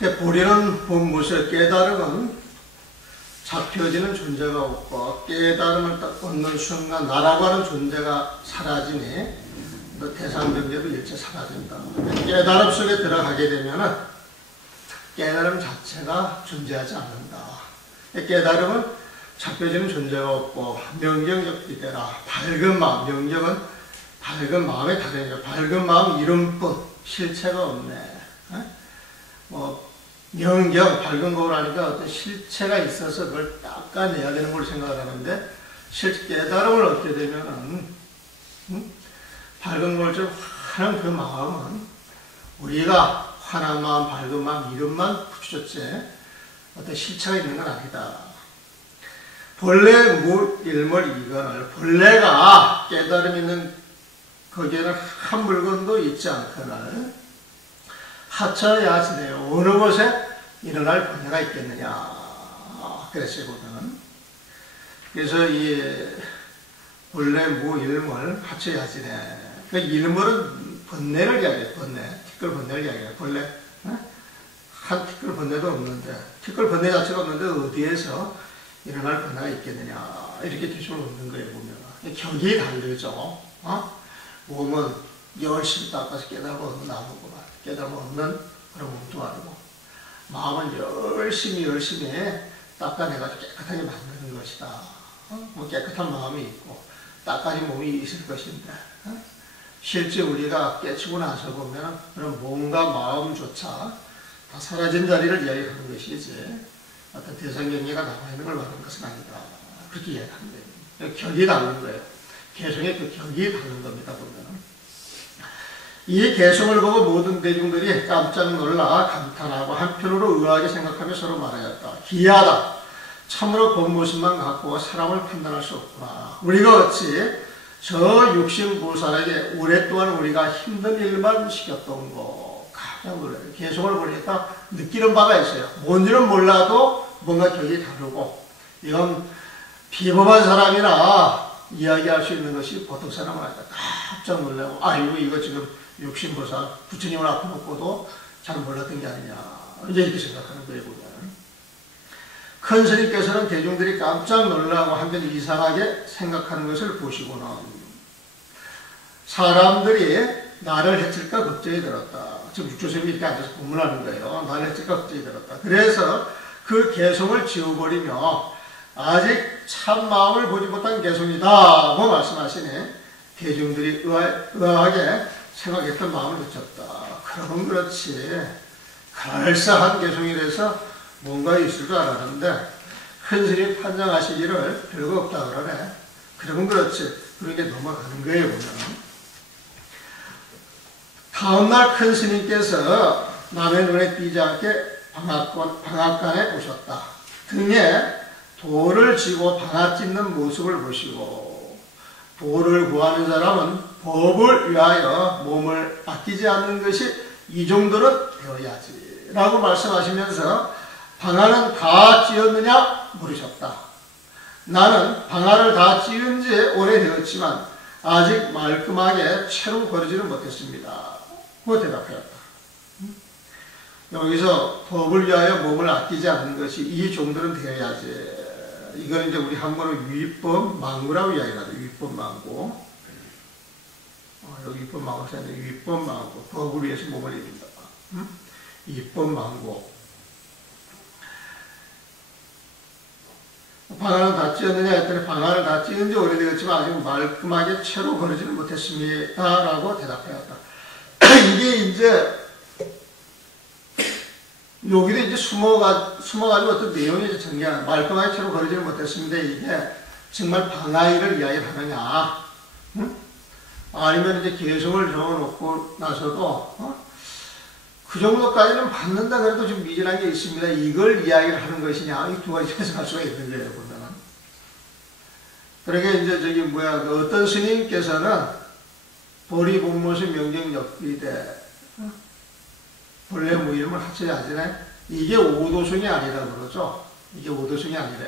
보리는 본무새 깨달음은 잡혀지는 존재가 없고 깨달음을 딱 얻는 순간 나라고 하는 존재가 사라지니 대상병제도 일체 사라진다. 깨달음 속에 들어가게 되면 깨달음 자체가 존재하지 않는다. 깨달음은 잡혀지는 존재가 없고 명경적 비대라. 밝은 마음, 명경은 밝은 마음의 다름이죠. 밝은 마음 이름뿐 실체가 없네. 명경, 밝은 거울 하니까 어떤 실체가 있어서 그걸 닦아내야 되는 걸 생각을 하는데 실제 깨달음을 얻게 되면은 밝은 거울처럼 환한 그 마음은 우리가 환한 마음, 밝은 마음 이름만 붙여줬지 어떤 실체가 있는 건 아니다. 본래 무일물 이건을 본래가 깨달음 있는 거기에는 한 물건도 있지 않거늘 하처야지네요. 어느 곳에 일어날 번뇌가 있겠느냐. 그랬어요, 보면은. 그래서 이 본래 무일물 하처야지네. 그 일물은 번뇌를 이야기해요. 번뇌. 티끌 번뇌를 이야기해요. 본래 한 티끌 번뇌도 없는데 티끌 번뇌 자체가 없는데 어디에서 일어날 번뇌가 있겠느냐. 이렇게 기술을 얻는 거예요, 보면. 격이 다르죠. 몸은 열심히 닦아서 깨달음을 얻는 나무구만. 깨달음을 얻는 그런 몸도 아니고 마음은 열심히 닦아내가지고 깨끗하게 만드는 것이다. 깨끗한 마음이 있고 닦아진 몸이 있을 것인데 실제 우리가 깨치고 나서 보면 그런 몸과 마음조차 다 사라진 자리를 이야기하는 것이지 어떤 대상경리가 남아있는 걸 말하는 것은 아니다. 그렇게 이야기하는 거예요. 격이 다른 거예요. 개성의 그 격이 다른 겁니다. 보면은. 이 개성을 보고 모든 대중들이 깜짝 놀라 감탄하고 한편으로 의아하게 생각하며 서로 말하였다. 기이하다. 참으로 본 모습만 갖고 사람을 판단할 수 없구나. 우리가 어찌 저 육신보살에게 오랫동안 우리가 힘든 일만 시켰던 거 깜짝 놀라요. 개성을 보니까 느끼는 바가 있어요. 뭔지는 몰라도 뭔가 격이 다르고 이건 비범한 사람이라 이야기할 수 있는 것이 보통 사람은 아니다. 깜짝 놀라고 아이고 이거 지금 육신보살 부처님을 앞에 놓고도 잘 몰랐던 게 아니냐 이제 이렇게 생각하는 거예요. 보면 큰 스님께서는 대중들이 깜짝 놀라고 한편 이상하게 생각하는 것을 보시고는 사람들이 나를 해칠까 걱정이 들었다. 지금 육조스님이 이렇게 앉아서 공문하는 거예요. 나를 해칠까 걱정이 들었다. 그래서 그 개성을 지워버리며 아직 참 마음을 보지 못한 개성이다 고 말씀하시네. 대중들이 의아하게 생각했던 마음을 그쳤다. 그럼 그렇지. 갈사한 개성이라서 뭔가 있을 줄 알았는데 큰 스님이 판정하시기를 별거 없다 그러네. 그러면 그렇지. 그렇게 넘어가는 거예요. 보면. 다음날 큰 스님께서 남의 눈에 띄지 않게 방앗간에 오셨다. 등에 돌을 쥐고 방앗 찢는 모습을 보시고 도를 구하는 사람은 법을 위하여 몸을 아끼지 않는 것이 이 정도는 되어야지 라고 말씀하시면서 방앗은 다 찧었느냐 물으셨다. 나는 방앗을 다 찧은 지 오래되었지만 아직 말끔하게 채로 거르지는 못했습니다. 그 대답하였다. 여기서 법을 위하여 몸을 아끼지 않는 것이 이 정도는 되어야지. 이거는 이제 우리 한국어로 위법 망구라고 이야기하죠. 위법 망구. 여기 위법 망구 쓰는데 위법 망구. 법을 위해서 몸을 이긴다. 위법 망구. 방앗은 다 찧었느냐 했더니 방앗을 다 찧은 지 오래되었지만 아직 말끔하게 채로 거르지는 못했습니다. 라고 대답하였다. 이게 이제 여기도 이제 숨어가지고 어떤 내용이 이제 전개하는 말끔하게 채로 거르지는 못했습니다. 이게 정말 방앗을 이야기하느냐, 아니면 이제 개성을 적어놓고 나서도 그 정도까지는 받는다 그래도 좀 미진한 게 있습니다. 이걸 이야기를 하는 것이냐, 이 두 가지 해석할 수가 있는 거예요. 보면은. 그러니까 이제 저기 그 어떤 스님께서는 보리 본모습 명경역비대 본래 무이름을 하쳐야지네. 이게 오도승이 아니라 그러죠. 이게 오도승이 아니라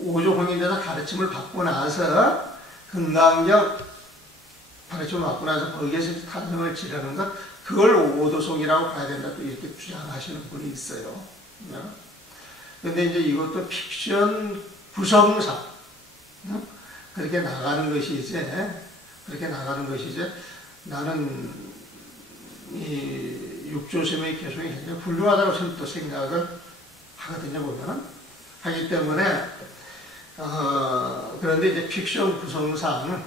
오조홍에 대해서 가르침을 받고 나서 금강경 가르쳐 맞고 나서 거기에서 탄성을 지르는 것, 그걸 오도송이라고 봐야 된다, 또 이렇게 주장하시는 분이 있어요. 근데 이제 이것도 픽션 구성상, 그렇게 나가는 것이 이제, 나는 이 육조심의 개성이 굉장히 훌륭하다고 저는 또 생각을 하거든요, 보면은. 하기 때문에, 그런데 이제 픽션 구성상,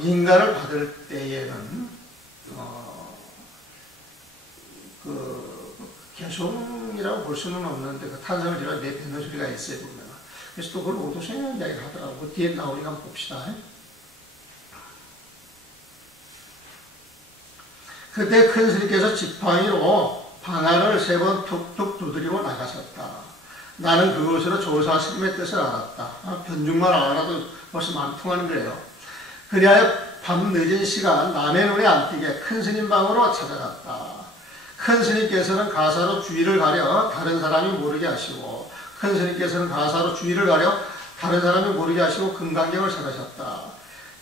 인가를 받을 때에는, 개성이라고 볼 수는 없는데, 그 탄성을 지라 내뱉는 소리가 있어요, 보면. 그래서 또 그걸 오도송이라는 이야기를 하더라고. 뒤에 나오니까 한번 봅시다. 그때 큰 스님께서 지팡이로 방 안을 3번 툭툭 두드리고 나가셨다. 나는 그것으로 조사 스님의 뜻을 알았다. 변중만 알아도 벌써 마음 통하는 거예요. 그리하여 밤 늦은 시간 남의 눈에 안 띄게 큰 스님 방으로 찾아갔다. 큰 스님께서는 가사로 주위를 가려 다른 사람이 모르게 하시고, 큰 스님께서는 가사로 주위를 가려 다른 사람이 모르게 하시고 금강경을 설하셨다.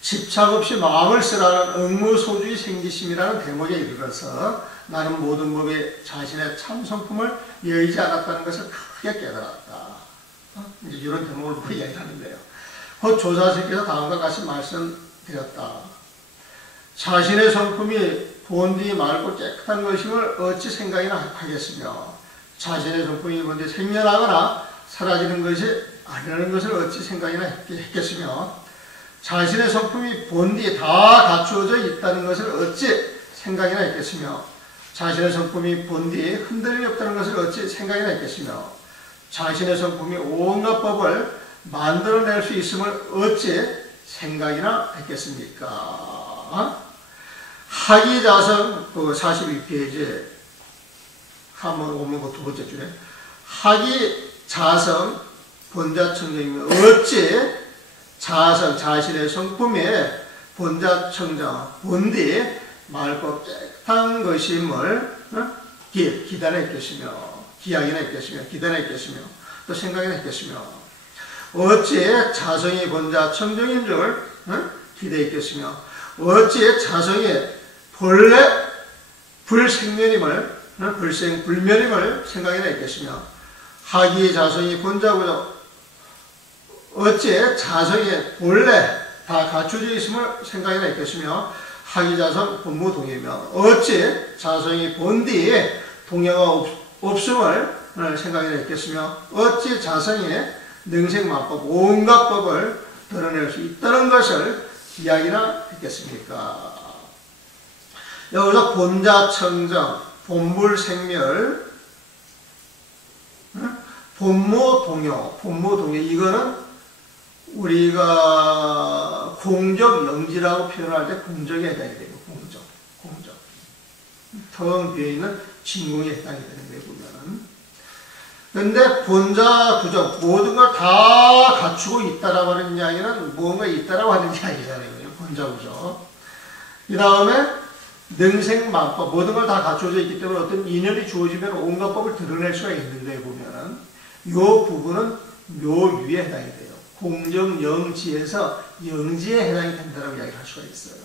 집착 없이 마음을 쓰라는 응무소주의 생기심이라는 대목에 이르러서 나는 모든 법에 자신의 참 성품을 여의지 않았다는 것을 크게 깨달았다. 이제 이런 대목을 보고 이야기하는데요. 곧 조사스님께서 다음과 같이 말씀드렸다. 자신의 성품이 본디 맑고 깨끗한 것임을 어찌 생각이나 하겠으며, 자신의 성품이 본디 생겨나거나 사라지는 것이 아니라는 것을 어찌 생각이나 했겠으며, 자신의 성품이 본디 다 갖추어져 있다는 것을 어찌 생각이나 했겠으며, 자신의 성품이 본디 흔들림이 없다는 것을 어찌 생각이나 했겠으며, 자신의 성품이 온갖 법을 만들어낼 수 있음을 어찌 생각이나 했겠습니까? 하기자성 42페이지 한번 오면 그 2번째 줄에 하기자성 본자청정이며 어찌 자성 자신의 성품에 본자청정 본디 맑고 깨끗한 것임을 기단했겠으며 기약이나 기단했겠으며 또 생각이나 했겠으며 어찌 자성이 본자청정인 줄 기대했겠으며 어찌 자성이 본래 불생면임을 불면임을 생각이나 했겠으며 하기의 자성이 본자고요 어찌 자성이 본래 다 갖춰져 있음을 생각이나 했겠으며 하기자성 본무동이며 어찌 자성이 본디에 동해가 없음을 생각이나 했겠으며 어찌 자성이 능생만법 온갖 법을 드러낼 수 있다는 것을 이야기나 했겠습니까? 여기서 본자청정, 본불생멸, 본무동요 이거는 우리가 공적영지라고 표현할 때 공적에 해당이 돼요. 공적. 텅 비어있는 진공에 해당이 되는 거예요, 보면은. 근데 본자 구적, 모든 걸 다 갖추고 있다라고 하는 이야기는 무언가 있다라고 하는 이야기잖아요. 본자 구적. 그 다음에 능생만법, 모든 걸 다 갖춰져 있기 때문에 어떤 인연이 주어지면 온갖 법을 드러낼 수가 있는 거예요, 보면은. 이 부분은 묘유에 해당이 돼요. 공정영지에서 영지에 해당이 된다고 이야기할 수가 있어요.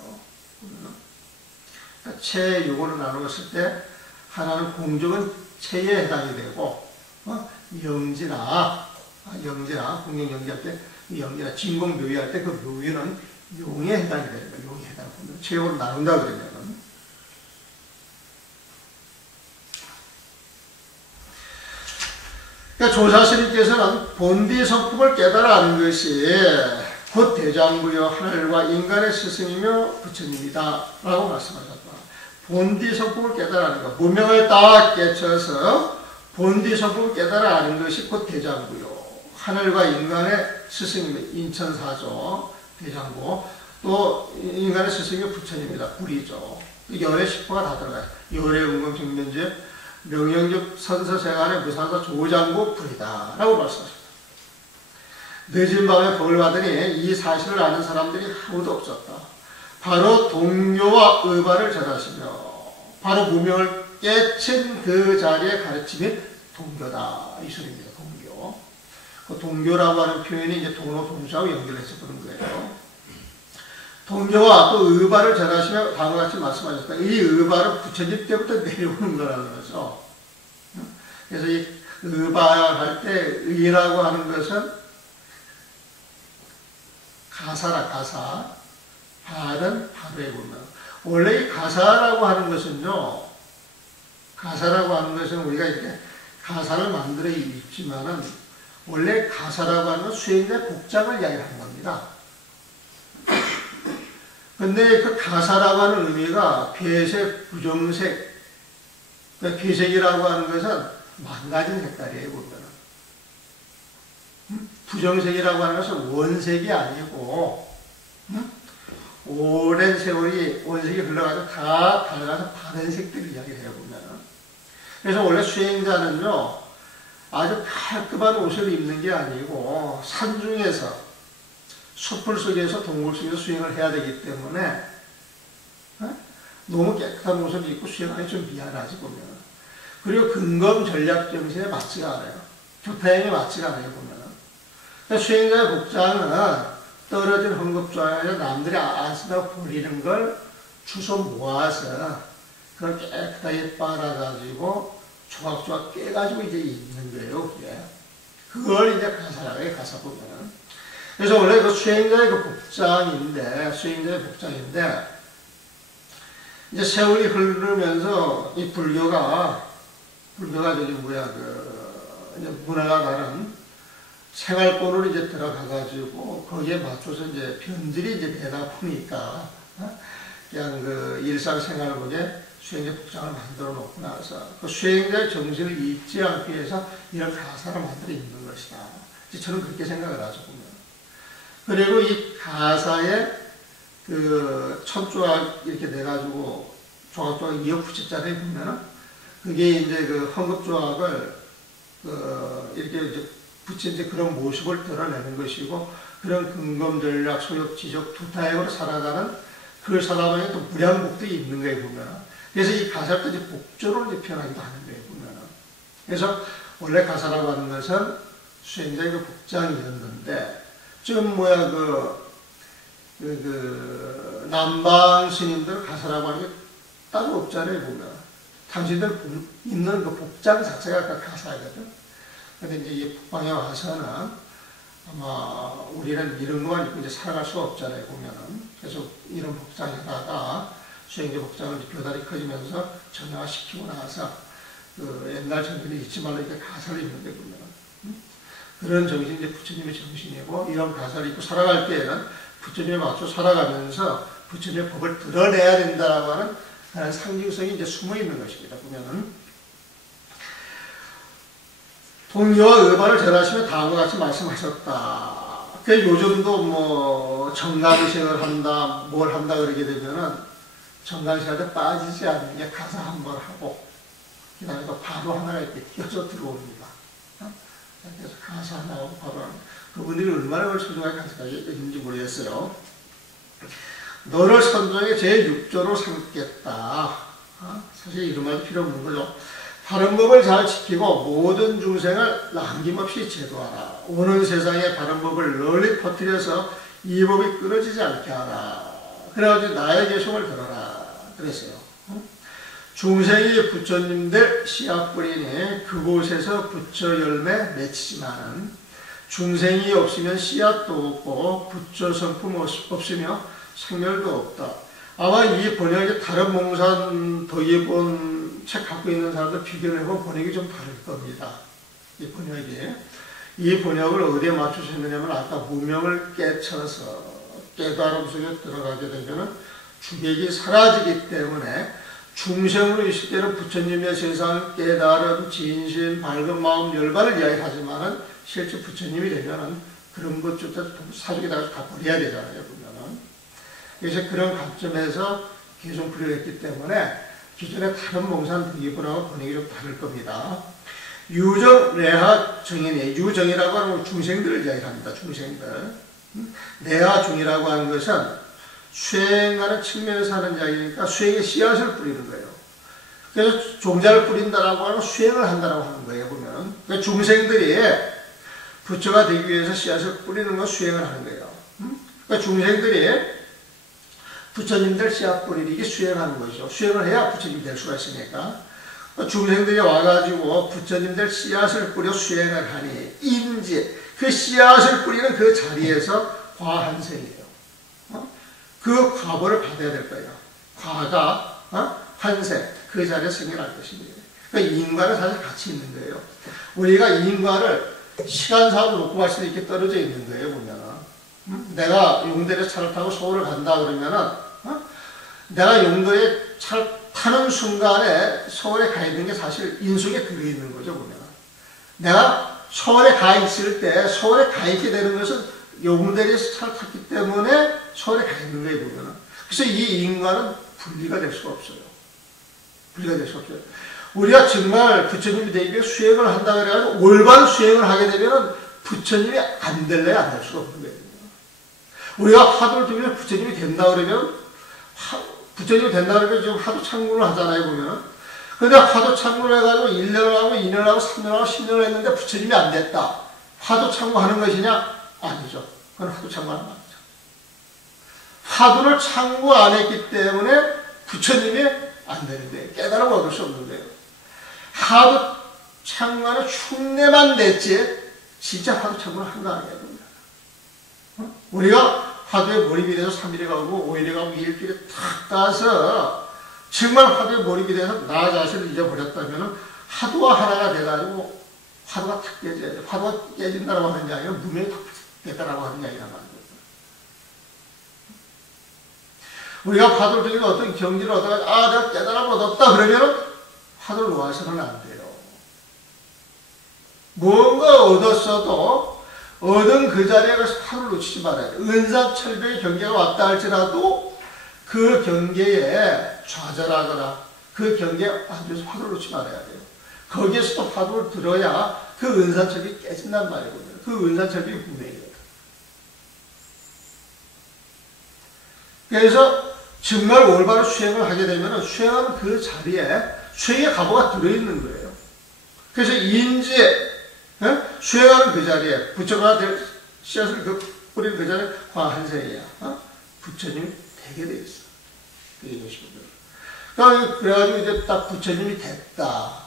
그러니까 체 요거를 나누었을 때 하나는 공정은 체에 해당이 되고 영지나 공정영지할 때 영지나 진공묘유할 때 그 묘유는 용에 해당이 됩니다. 용에 해당합니다. 체요로 나눈다 그러면은 그러니까 조사스님께서는 본디 성품을 깨달아 아는 것이 곧 대장부여 하늘과 인간의 스승이며 부처님이다 라고 말씀하셨다. 본디 성품을 깨달아 아는 것, 무명을 딱 깨쳐서 본디 성품을 깨달아 아는 것이 곧 대장부요 하늘과 인간의 스승이며 인천사죠. 대장부 또 인간의 스승이며 부처님이다. 불이죠. 열의 10호가 다 들어가요. 열의 음금 정면제 명령적 선서세간의 무사사 조장부 불이다 라고 말씀하셨다. 늦은 밤에 벌을 받으니 이 사실을 아는 사람들이 아무도 없었다. 바로 동교와 의발을 절하시며 바로 무명을 깨친 그 자리에 가르침이 동교다 이 소리입니다. 동교. 그 동교라고 하는 표현이 이제 동로 동사하고 연결해서 보는 거예요. 동교와 또 의발을 절하시며 다음과 같이 말씀하셨다. 이 의발은 부처님 때부터 내려오는 거라는 거죠. 그래서 이 의발할 때 의라고 하는 것은 가사라, 가사. 발은 바로에 보면. 원래 이 가사라고 하는 것은요, 가사라고 하는 것은 우리가 이렇게 가사를 만들어 입지만은 원래 가사라고 하는 건 수행자의 복장을 이야기하는 겁니다. 근데 그 가사라고 하는 의미가 배색, 부정색, 그러니까 배색이라고 하는 것은 망가진 색깔이에요, 보면은. 부정색이라고 하는 것은 원색이 아니고, 오랜 세월이 원색이 흘러가서 다 닳아서 바른 색들을 이야기해요, 보면은. 그래서 원래 수행자는요, 아주 깔끔한 옷을 입는 게 아니고, 산중에서, 숲을 속에서, 동굴 속에서 수행을 해야 되기 때문에, 너무 깨끗한 옷을 입고 수행하기 좀 미안하지, 보면. 그리고 근검 전략 정신에 맞지가 않아요. 교타형에 맞지가 않아요, 보면. 그러니까 수행자의 복장은 떨어진 헝겊좌에 남들이 안 쓰다가 버리는 걸 주워 모아서 그걸 깨끗하게 빨아가지고 조각조각 깨가지고 이제 입는 거예요, 그게. 그걸 이제 가사라고 해, 가사 보면은. 그래서 원래 그 수행자의 그 복장인데, 이제 세월이 흐르면서 이 불교가 저기 이제 문화가 다른 생활권으로 이제 들어가가지고 거기에 맞춰서 이제 변질이 이제 되다 보니까 그냥 그 일상생활복에 수행자 복장을 만들어 놓고 나서 그 수행자의 정신을 잊지 않기 위해서 이런 가사를 만들어 입는 것이다. 저는 그렇게 생각을 하죠, 보면. 그리고 이 가사에 그 천조각 이렇게 내가지고 조각조각 이어붙였잖아요, 보면은. 그게 이제 그 헝겊조각을 이렇게 이제 붙인 이제 그런 모습을 드러내는 것이고, 그런 근검전략, 소욕지적, 두타액으로 살아가는 그 사람에게 또 무량복도 있는 거예요, 보면. 그래서 이 가사를 이제 복조로 이제 표현하기도 하는 거예요, 보면. 그래서 원래 가사라고 하는 것은 수행자의 그 복장이었는데, 지금 남방 스님들 가사라고 하는 게 따로 없잖아요, 보면. 당신들 입는 그 복장 자체가 가사거든. 근데 이제 이 북방에 와서는 아마 우리는 이런 것만 입고 이제 살아갈 수가 없잖아요, 보면은. 그래서 이런 복장에다가 수행자 복장을 교달이 커지면서 전향화시키고 나서 그 옛날 정신을 잊지 말라 이렇게 가사를 입는데, 보면은. 그런 정신이 이제 부처님의 정신이고, 이런 가사를 입고 살아갈 때에는 부처님에 맞춰 살아가면서 부처님의 법을 드러내야 된다라고 하는 상징성이 이제 숨어 있는 것입니다, 보면은. 동교와 의발을 절하시며 다음과 같이 말씀하셨다. 요즘도 뭐 정강식을 한다, 뭘 한다 그러게 되면은 정강식한테 빠지지 않는 게 가사 한 번 하고, 그 다음에 또 바로 하나가 이렇게 끼어서 들어옵니다. 그래서 가사 하나 하고 바로 하는. 그분들이 얼마나 소중하게 가사까지 있는지 모르겠어요. 너를 선종의 제6조로 삼겠다. 사실 이런 말도 필요 없는 거죠. 바른 법을 잘 지키고 모든 중생을 남김없이 제도하라. 오는 세상에 바른 법을 널리 퍼뜨려서 이 법이 끊어지지 않게 하라. 그래가지고 나의 계송을 들어라. 그랬어요. 중생이 부처님들 씨앗 뿌리니 그곳에서 부처 열매 맺히지만은 중생이 없으면 씨앗도 없고 부처 성품 없으며 생멸도 없다. 아마 이 번역이 다른 몽산 덕이본 책 갖고 있는 사람들 비교를 해보면 번역이 좀 다를 겁니다. 이 번역이. 이 번역을 어디에 맞추셨느냐면 아까 무명을 깨쳐서 깨달음 속에 들어가게 되면 주객이 사라지기 때문에 중생으로 있을 때는 부처님의 세상 깨달음, 진심, 밝은 마음, 열반을 이야기하지만은 실제 부처님이 되면은 그런 것조차 사족에다가 다 버려야 되잖아요, 보면은. 그래서 그런 관점에서 계속 부려졌기 때문에 기존의 다른 몽산 덕이본하고 번역이 좀 다를 겁니다. 유정, 내하, 정인이, 유정이라고 하는 건 중생들을 이야기합니다, 중생들. 내하, 중이라고 하는 것은 수행하는 측면에서 하는 이야기니까 수행의 씨앗을 뿌리는 거예요. 그래서 종자를 뿌린다라고 하면 수행을 한다라고 하는 거예요, 보면. 그러니까 중생들이 부처가 되기 위해서 씨앗을 뿌리는 건 수행을 하는 거예요. 그러니까 중생들이 부처님들 씨앗 뿌리는 이게 수행하는 것이죠. 수행을 해야 부처님이 될 수가 있으니까. 중생들이 와가지고 부처님들 씨앗을 뿌려 수행을 하니 인지 그 씨앗을 뿌리는 그 자리에서 과한생이에요. 그 과보를 받아야 될 거예요. 과가 한생 그 자리에 생겨날 것입니다. 그러니까 인과는 사실 같이 있는 거예요. 우리가 인과를 시간상으로 놓고 볼 수도 이렇게 떨어져 있는 거예요. 보면은 내가 용대에 차를 타고 서울을 간다 그러면은 내가 용도에 차를 타는 순간에 서울에 가 있는 게 사실 인숙에 들어있는 거죠. 보면은 내가 서울에 가 있을 때 서울에 가 있게 되는 것은 용대에서 차를 탔기 때문에 서울에 가 있는 거예요. 보면은 그래서 이 인과는 분리가 될 수가 없어요. 분리가 될 수가 없어요. 우리가 정말 부처님이 되기 위해 수행을 한다 그래가지고 올바른 수행을 하게 되면 부처님이 안 될래야 안 될 수가 없는 거예요. 우리가 화두를 들으면 부처님이 된다 그러면 부처님이 된다 그러면 지금 화두 창문을 하잖아요. 보면은 근데 화두 창문을 해가지고 1년을 하고 2년을 하고 3년을 하고 10년을 했는데 부처님이 안 됐다. 화두 창구하는 것이냐? 아니죠. 그건 화두 창구하는 거 아니죠. 화두를 창구 안 했기 때문에 부처님이 안 되는데 깨달음을 얻을 수 없는 거예요. 화두 창구하는 흉내만 냈지 진짜 화두 창구는 한 거 아니에요. 우리가 화두에 몰입이 돼서 3일에 가고 5일에 가고 2일길에 탁 가서 정말 화두에 몰입이 돼서 나 자신을 잊어버렸다면 화두가 하나가 돼가지고 화두가 탁 깨져야 돼. 화두가 깨진다라고 하는 게 아니라 무명이 탁 됐다라고 하는 게 아니란 말이에요. 우리가 화두를 들고 어떤 경지를 얻어가지고 내가 깨달음을 얻었다 그러면 화두를 놓아서는 안 돼요. 뭔가 얻었어도 얻은 그 자리에 가서 화두를 놓치지 말아야 돼요. 은사철벽의 경계가 왔다 할지라도 그 경계에 좌절하거나 그 경계에 앉아서 화두를 놓지 말아야 돼요. 거기에서도 화두를 들어야 그 은사철벽이 깨진단 말이거든요. 그 은사철벽이 분명해요. 그래서 정말 올바른 수행을 하게 되면 수행하는 그 자리에 수행의 가보가 들어있는 거예요. 그래서 인지에 수행하는 그 자리에 부처가 될 씨앗을 뿌리는 그 자리에 과한생이야. 부처님이 되게 돼 있어. 그러니까 그래가지고 이제 딱 부처님이 됐다.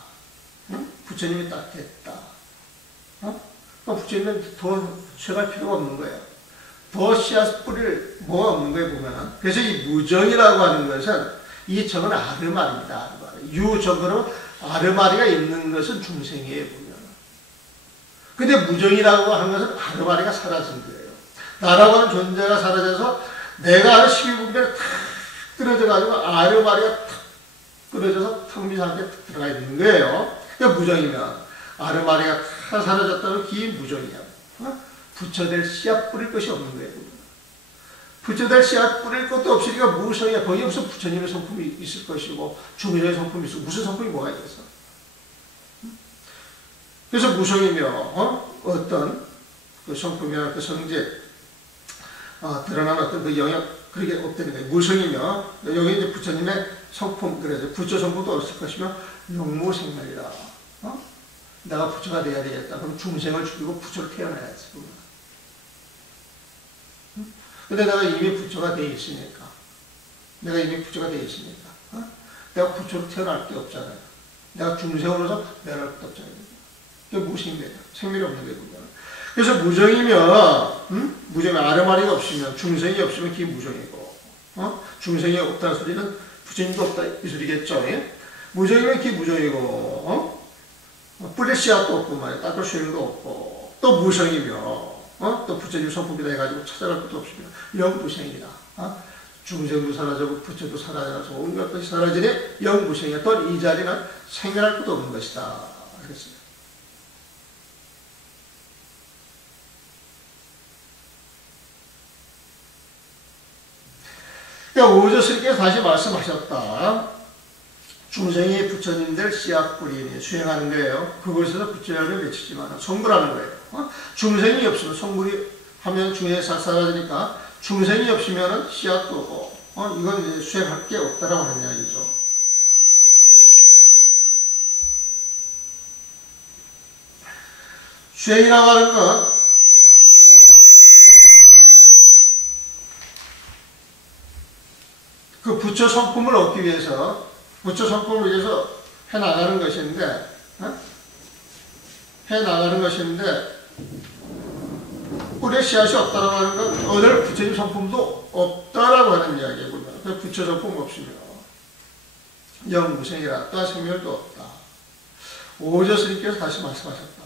부처님이 딱 됐다. 그러니까 부처님은 더 수행할 필요가 없는 거예요. 더 씨앗 뿌릴 뭐가 없는 거예요, 보면은. 그래서 이 무정이라고 하는 것은 이 정은 아르마리입니다. 유정은 아르마리가 있는 것은 중생이에요, 보면. 근데 무정이라고 하는 것은 아르마리가 사라진 거예요. 나라고 하는 존재가 사라져서 내가 하는 12분별이 탁 끊어져가지고 아르마리가 탁 끊어져서 텅비상태에 탁 들어가 있는 거예요. 그러니까 무정이면 아르마리가 탁 사라졌다는 기 무정이야. 부처될 씨앗 뿌릴 것이 없는 거예요. 부처될 씨앗 뿌릴 것도 없으니까 무성이야. 거기 무슨 부처님의 성품이 있을 것이고 주민의 성품이 있고 무슨 성품이 뭐가 있겠어. 그래서 무성이며 어떤 그 성품이나 그 성질 드러나는 어떤 그 영역 그렇게 없다는 거예요. 무성이며 여기 이제 부처님의 성품 그래서 부처 성품도 없을 것이며 용무생멸이라. 내가 부처가 돼야 되겠다. 그럼 중생을 죽이고 부처로 태어나야지. 근데 내가 이미 부처가 되어 있으니까. 내가 부처로 태어날 게 없잖아요. 내가 중생으로서 태어날 것도 없잖아요. 그게 무생멸이야. 생멸이 없는 게 뭐냐. 그래서 무정이 아르마리가 없으면, 중생이 없으면 그게 무정이고, 중생이 없다는 소리는 부처님도 없다 이 소리겠죠. 무정이면 그게 무정이고, 뿌릴 씨앗도 없고 말이야. 닦을 수행도 없고, 또 무성이며, 또 부처님 성품이다 해가지고 찾아갈 것도 없으며, 영무생이다. 중생도 사라지고 부처도 사라져서 온갖 것이 사라지니 영무생이야. 또 이 자리는 생겨날 것도 없는 것이다. 그랬어요. 그러니까 오조스님께서 다시 말씀하셨다. 중생이 부처님들 씨앗 뿌리니 수행하는 거예요. 그곳에서 부처님을 외치지만 성불하는 거예요. 중생이 없으면 성불이 하면 중생이 사라지니까 중생이 없으면 씨앗도 없고 이건 이제 수행할 게 없다라고 하는 이야기죠. 수행이라고 하는 건 그 부처 성품을 얻기 위해서, 부처 성품을 위해서 해나가는 것인데, 해나가는 것인데, 꿀에 씨앗이 없다라고 하는 건 얻을 부처님 성품도 없다라고 하는 이야기이군요. 그 부처 성품 없으며 영무생이라 또한 생멸도 없다. 오조 스님께서 다시 말씀하셨다.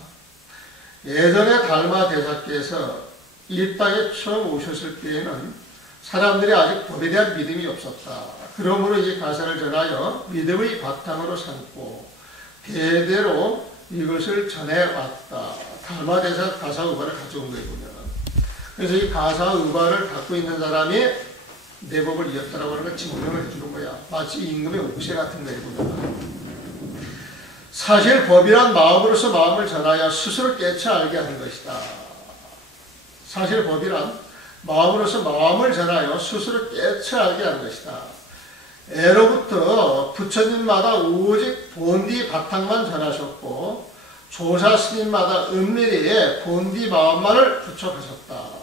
예전에 달마 대사께서 이 땅에 처음 오셨을 때에는 사람들이 아직 법에 대한 믿음이 없었다. 그러므로 이 가사를 전하여 믿음의 바탕으로 삼고 대대로 이것을 전해왔다. 달마 대사 가사 의발을 가져온 거이군요. 그래서 이 가사 의발을 갖고 있는 사람이 내 법을 이었다라고 하는 걸 증명을 해주는 거야. 마치 임금의 옥새 같은 거이군요. 사실 법이란 마음으로서 마음을 전하여 스스로 깨쳐 알게 하는 것이다. 사실 법이란 마음으로서 마음을 전하여 스스로 깨쳐 알게 하는 것이다. 애로부터 부처님마다 오직 본디 바탕만 전하셨고 조사 스님마다 은밀히 본디 마음만을 부척하셨다.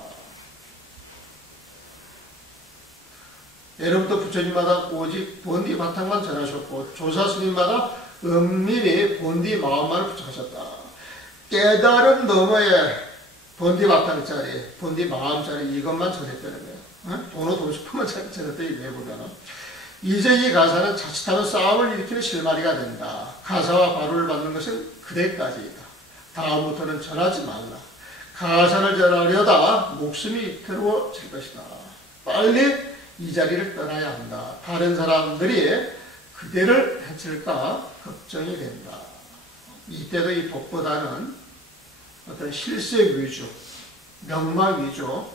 애로부터 부처님마다 오직 본디 바탕만 전하셨고 조사 스님마다 은밀히 본디 마음만을 부척하셨다. 깨달음 너머에 본디 바탕짜리, 본디 마음짜리 이것만 전했다는 거예요. 돈을 돈 싶으면 전했다 이거에 보면은. 이제 이 가사는 자칫하면 싸움을 일으키는 실마리가 된다. 가사와 바로를 받는 것은 그대까지이다. 다음부터는 전하지 말라. 가사를 전하려다 목숨이 위태로워질 것이다. 빨리 이 자리를 떠나야 한다. 다른 사람들이 그대를 해칠까 걱정이 된다. 이때도 이 법보다는 어떤 실세 위주, 명망 위주,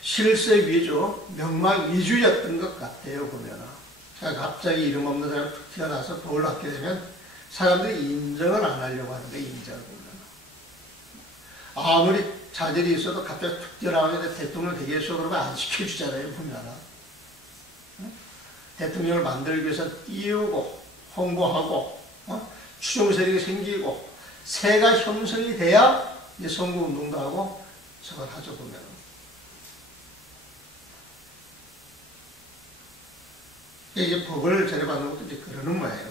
실세 위주, 명망 위주였던 것 같아요, 보면은. 갑자기 이름 없는 사람이 툭 튀어나와서 법을 받게 되면 사람들이 인정을 안 하려고 하는데, 인정을 보면. 아무리 자질이 있어도 갑자기 툭 튀어나오는데 대통령 되겠어 그러면 안 시켜주잖아요, 보면은. 대통령을 만들기 위해서 띄우고, 홍보하고, 추종 세력이 생기고, 새가 형성이 돼야 이제 선거운동도 하고, 저걸 하죠, 보면은. 이제 법을 전해받는 것도 이제 그러는 거예요.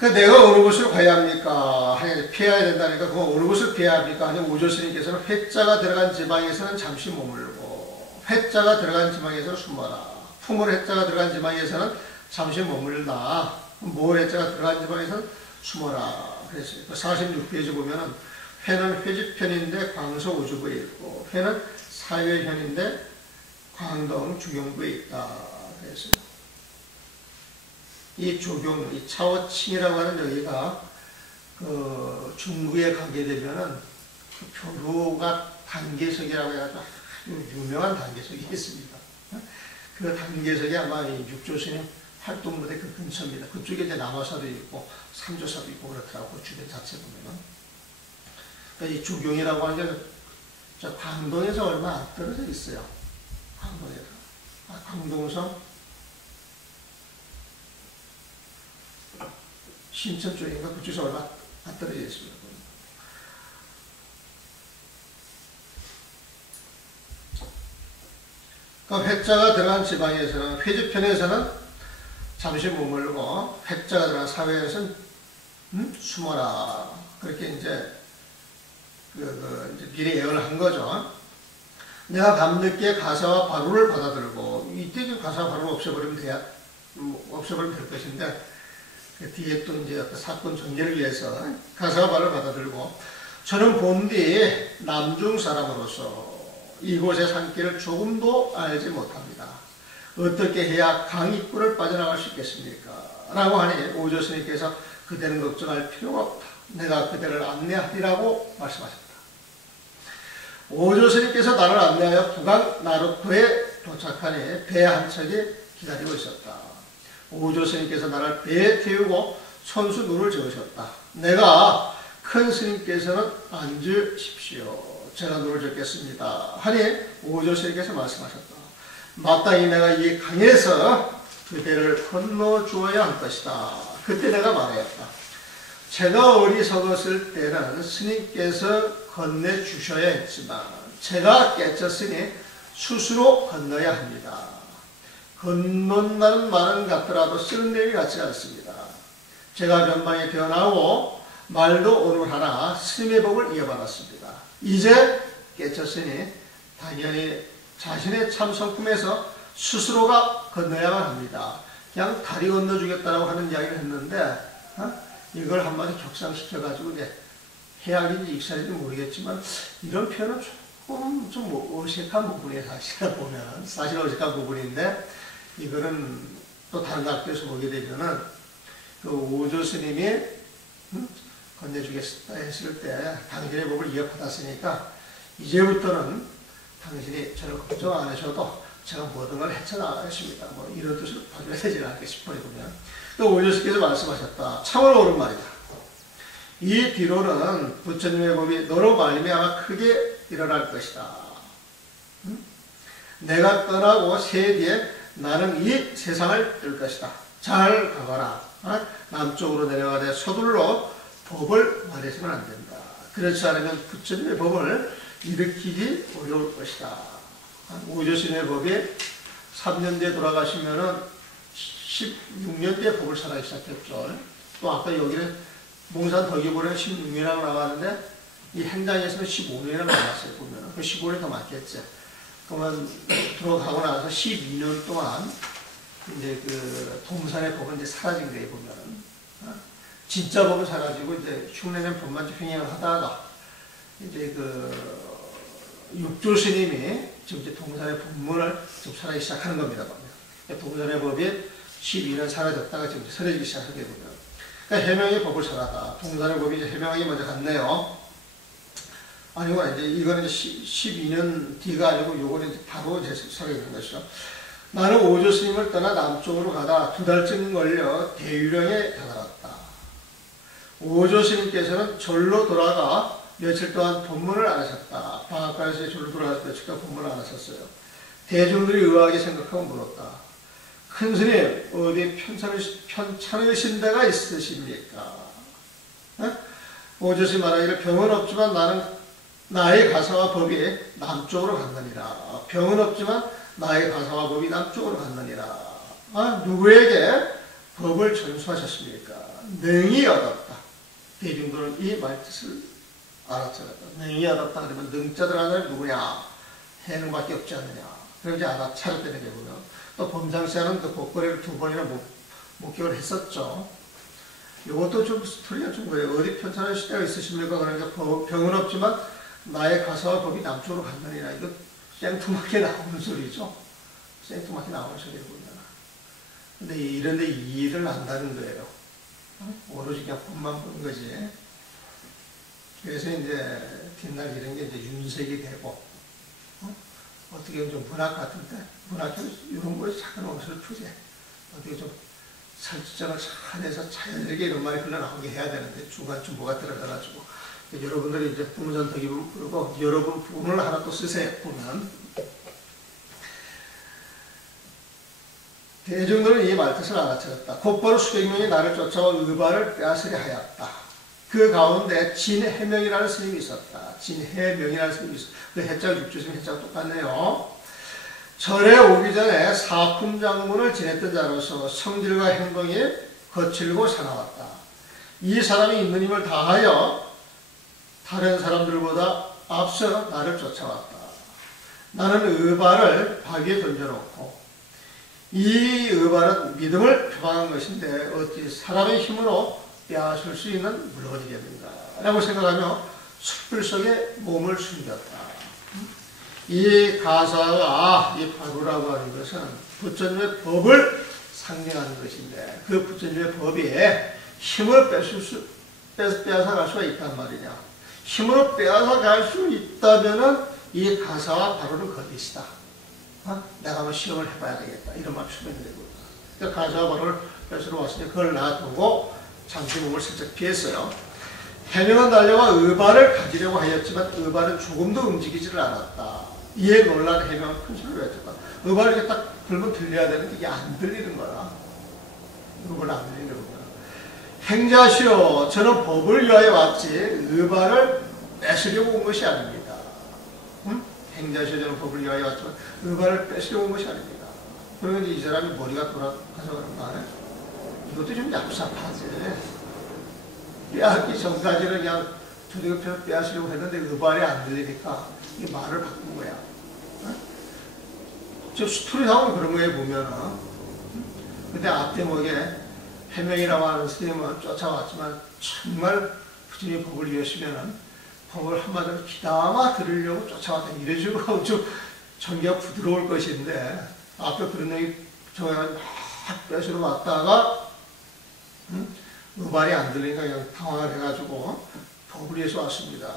그 내가 어느 곳을 가야 합니까? 피해야 된다니까, 그거 어느 곳을 피해야 합니까? 아니, 오조스님께서는 회자가 들어간 지방에서는 잠시 머물고, 회자가 들어간 지방에서는 숨어라. 품을 회자가 들어간 지방에서는 잠시 머물다. 모을 회자가 들어간 지방에서는 숨어라. 그랬어요. 46페이지 보면은, 회는 회집편인데 광서 오주부에 있고, 회는 사회현인데 광동 주경부에 있다. 그랬어요. 이 조경, 이 차오칭이라고 하는 여기가 그 중국에 가게 되면은 그 표류가 단계석이라고 해가지고 유명한 단계석이 있습니다. 그 단계석이 아마 이 육조스님 활동무대 그 근처입니다. 그쪽에 이제 남화사도 있고 삼조사도 있고 그렇더라고, 그 주변 자체 보면은. 그러니까 이 조경이라고 하는 게 저 광동에서 얼마 안 떨어져 있어요. 광동에서. 광동성 신천 쪽인가 그쪽에서 얼마 안 떨어져 있습니다. 그 회자가 들어간 지방에서는, 회집편에서는 잠시 머물고, 회자가 들어간 사회에서는 숨어라. 그렇게 이제 이제 미리 예언을 한 거죠. 내가 밤늦게 가사와 바로를 받아들고, 이때 가사와 바로를 없애버리면 될 것인데, 그 뒤에 또 이제 어떤 사건 전개를 위해서 가사와 바로를 받아들고, 저는 본디 남중 사람으로서 이곳의 산길을 조금도 알지 못합니다. 어떻게 해야 강입구를 빠져나갈 수 있겠습니까? 라고 하니 오조스님께서 그대는 걱정할 필요가 없다. 내가 그대를 안내하리라고 말씀하셨다. 오조스님께서 나를 안내하여 북한 나루토에 도착하니 배 한 척이 기다리고 있었다. 오조스님께서 나를 배에 태우고 손수 눈을 저으셨다. 내가 큰 스님께서는 앉으십시오. 제가 눈을 젓겠습니다. 하니 오조스님께서 말씀하셨다. 마땅히 내가 이 강에서 그대를 건너 주어야 할 것이다. 그때 내가 말하였다. 제가 어리석었을 때는 스님께서 건네주셔야 했지만 제가 깨쳤으니 스스로 건너야 합니다. 건넌다는 말은 같더라도 쓰는 내용이 같지 않습니다. 제가 변방에 변하고 말도 오늘하나 스님의 법을 이어받았습니다. 이제 깨쳤으니 당연히 자신의 참 성품에서 스스로가 건너야만 합니다. 그냥 다리 건너주겠다라고 하는 이야기를 했는데 이걸 한마디 격상시켜가지고 해악인지 익살인지 모르겠지만 이런 표현은 조금 좀 어색한 부분이에요. 사실 어색한 부분인데 이거는 또 다른 학교에서 보게 되면은 그 오조 스님이 건네주겠다 했을 때 당신의 법을 이어받았으니까 이제부터는 당신이 저를 걱정 안 하셔도 제가 모든 걸 헤쳐나가겠습니다. 뭐 이런 뜻으로 봐줘야 되지 않을까 싶어요. 보면 또 오조스께서 말씀하셨다. 참으로 옳은 말이다. 이 뒤로는 부처님의 법이 너로 말미암아 크게 일어날 것이다. 내가 떠나고 새 뒤에 나는 이 세상을 뜰 것이다. 잘 가거라. 남쪽으로 내려가되 서둘러 법을 말해서는 안 된다. 그렇지 않으면 부처님의 법을 일으키기 어려울 것이다. 오조스님의 법이 3년 뒤에 돌아가시면은 16년 뒤에 법을 살아기 시작했죠. 또 아까 여기는 몽산 덕이보려는 16년이라고 나왔는데 이 행장에서는 15년이라고 나왔어요. 보면은 그 15년이 더 많겠죠. 그러면 들어가고 나서 12년 동안 이제 그 동산의 법은 이제 사라진 거예요. 보면은 진짜 법은 사라지고 이제 흉내낸 법만 횡행을 하다가 이제 그 육조 스님이 지금 이제 동산의 법문을 좀 살아기 시작하는 겁니다. 보면 동산의 법이 12년 사라졌다가 지금 사라지기 시작하게 되고요. 그러니까 해명의 법을 살았다. 동산의 법이 이제 해명이 먼저 갔네요. 아니고 이제 이거는 이제 12년 뒤가 아니고 요거는 이제 바로 이제 사라지게 된 것이죠. 나는 오조 스님을 떠나 남쪽으로 가다 2달쯤 걸려 대유령에 다다랐다. 오조 스님께서는 절로 돌아가 며칠 동안 법문을 안 하셨다. 방앗간에서 절로 돌아가서 며칠 동안 법문을 안 하셨어요. 대중들이 의아하게 생각하고 물었다. 큰 스님, 어디 편찮으신 데가 있으십니까? 오조 스님 말하기를 병은 없지만 나의 가사와 법이 남쪽으로 갔느니라. 병은 없지만 나의 가사와 법이 남쪽으로 갔느니라. 누구에게 법을 전수하셨습니까? 능히 얻었다. 대중들은 이 말뜻을 알았잖아요. 능히 얻었다 그러면 능자 들어가는 사람이 누구냐? 해능밖에 없지 않느냐. 그래서 이제 알아차렸다는 게 보면 또 범상시하는 그 복거리를 2번이나 목격을 했었죠. 이것도 좀 스토리가 좀 그래요. 어디 편찮으실 때가 있으십니까? 그러니까 병은 없지만 나의 가사와 법이 남쪽으로 간다니라. 이거 생뚱맞게 나오는 소리죠. 생뚱맞게 나오는 소리를 보면. 근데 이런데 이해를 안다는 거예요. 오로지 그냥 법만 보는 거지. 그래서 이제 뒷날 이런 게 이제 윤색이 되고, 어떻게 보면 좀 문학 같은데, 문학에서 이런 거에 작은 옷을 푸지. 어떻게 좀 설정을 잘해서 자연스럽게 이런 말이 흘러나오게 해야 되는데, 중간쯤 뭐가 들어가가지고. 여러분들이 이제 부문산 덕이부를 부르고, 여러분 부문을 하나 또 쓰세요. 보면. 대중들은 이 말뜻을 알아차렸다. 곧바로 수백 명이 나를 쫓아와 의발을 빼앗으려 하였다. 그 가운데 진해명이라는 스님이 있었다. 진해명이라는 스님이 있었다. 그 해자가 육조스님 해자가 똑같네요. 절에 오기 전에 사품장문을 지냈던 자로서 성질과 행동이 거칠고 사나웠다. 이 사람이 있는 힘을 다하여 다른 사람들보다 앞서 나를 쫓아왔다. 나는 의발을 바위에 던져놓고 이 의발은 믿음을 표방한 것인데 어찌 사람의 힘으로 빼앗을 수 있는 물건이겠는가 라고 생각하며 숯불 속에 몸을 숨겼다. 이 가사가 이 바루라고 하는 것은 부처님의 법을 상징하는 것인데 그 부처님의 법이 힘을 빼앗아갈 수가 있단 말이냐. 힘으로 빼앗아갈 수 있다면은 이 가사와 바루는 거짓이다. 내가 한번 시험을 해봐야 되겠다. 이런 말씀이 되고. 그러니까 가사와 바루를 뺏으러 왔으니 그걸 놔두고 잠시 몸을 살짝 피했어요. 해명은 달려와 의발을 가지려고 하였지만 의발은 조금도 움직이지를 않았다. 이에 놀란 해명은 큰 소리로 했다. 의발을 이렇게 딱 들면 들려야 되는데 이게 안 들리는 거야. 의발을 안 들리는 거야. 행자시오, 저는 법을 위하여 왔지 의발을 뺏으려고 온 것이 아닙니다. 응? 행자시여 저는 법을 위하여 왔지만 의발을 뺏으려 온 것이 아닙니다. 그러면 이 사람이 머리가 돌아가서 그런가? 이것도 좀 얍삽하지. 빼앗기 전까지는 그냥 두들겨 빼앗으려고 했는데 의발이 안 들리니까 이 말을 바꾼 거야. 저 스토리상은 그런 거에 보면은 근데 앞대목에 해명이라고 하는 스님은 쫓아왔지만 정말 부처님이 법을 위했으면은 법을 한마디로 귀담아 들으려고 쫓아왔다. 이런 식으로 좀 전개가 부드러울 것인데 앞에 그런 얘기 정해가지고 막 뺏으러 왔다가 의발이 안 들리니까 그냥 당황을 해가지고 법을 위해서 왔습니다.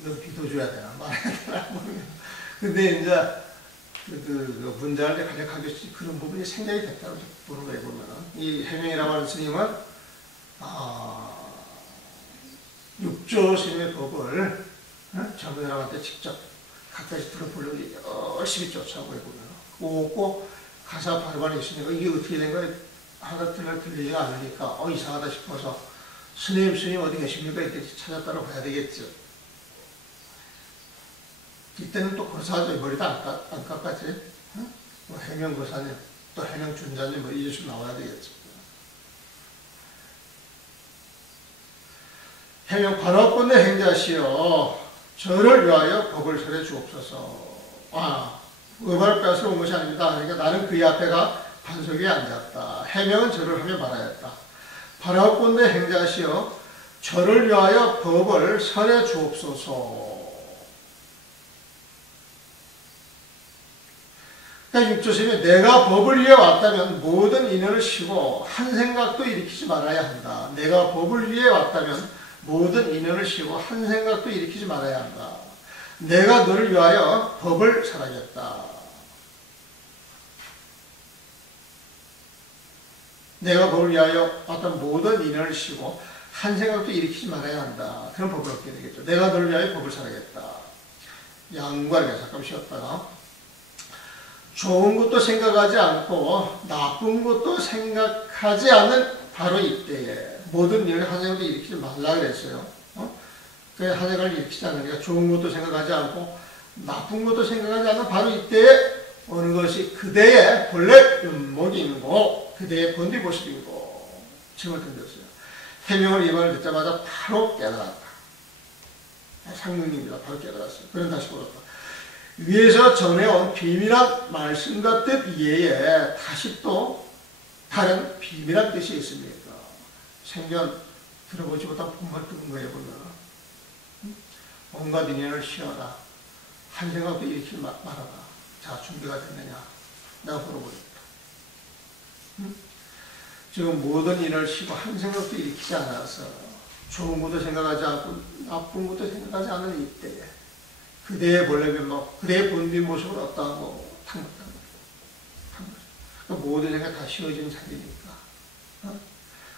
이거 믿어줘야 되나 말해야 되나 모르겠네. 근데 이제 그 문장을 간략하게 그런 부분이 생략이 됐다고 보는 거예요. 보면은 이 해명이라고 하는 스님은 육조 스님의 법을 젊은 사람한테 직접 가까이 들어보려고 열심히 쫓아오고 해보면 꼭 가사 발반이 있으니까 이게 어떻게 된 거야 하나 들리지가 않으니까 이상하다 싶어서 스님 어디 계십니까? 이렇게 찾았다고 봐야 되겠죠. 이때는 또 고사도 머리도 안 깎았지. 뭐 해명 고사님 또 해명 준자님 뭐 이런 식으로 나와야 되겠죠. 해명 관업군의 행자시여 저를 위하여 법을 설해 주옵소서. 의발을 빼앗으러 온 것이 아닙니다. 그러니까 나는 그의 앞에가 반석 위에 앉았다. 해명은 저를 하며 말하였다. 관업군의 행자시여 저를 위하여 법을 설해 주옵소서. 그러니까 육조스님이 내가 법을 위해 왔다면 모든 인연을 쉬고 한 생각도 일으키지 말아야 한다. 내가 법을 위해 왔다면 모든 인연을 쉬고 한 생각도 일으키지 말아야 한다. 내가 너를 위하여 법을 설하겠다. 내가 법을 위하여 왔다면 모든 인연을 쉬고 한 생각도 일으키지 말아야 한다. 그런 법을 얻게 되겠죠. 내가 너를 위하여 법을 설하겠다. 양관에 잠깐 쉬었다가 좋은 것도 생각하지 않고 나쁜 것도 생각하지 않는 바로 이때에 모든 일을 한 생각도 일으키지 말라 그랬어요. 그 한 생각을 일으키지 않으니까 좋은 것도 생각하지 않고 나쁜 것도 생각하지 않는 바로 이때에 어느 것이 그대의 본래 면목이고 그대의 본디 모습이고 증을 던졌어요. 해명을 이 말을 듣자마자 바로 깨달았다. 상명입니다. 바로 깨달았어요. 그런 다시 보았다. 위에서 전해온 비밀한 말씀과 뜻 이외에 다시 또 다른 비밀한 뜻이 있습니까? 생전 들어보지 못한 본말 듣는 거예요. 보면 온갖 인연을 쉬어라. 한 생각도 일으키지 말아라. 자, 준비가 됐느냐? 내가 물어보겠다. 지금 모든 인연을 쉬고 한 생각도 일으키지 않아서 좋은 것도 생각하지 않고 나쁜 것도 생각하지 않는 이때에 그대의 본래 면목, 그대의 본빈 모습을 어떠하고 탄 거다. 모든 생각 다 쉬어지는 자리니까.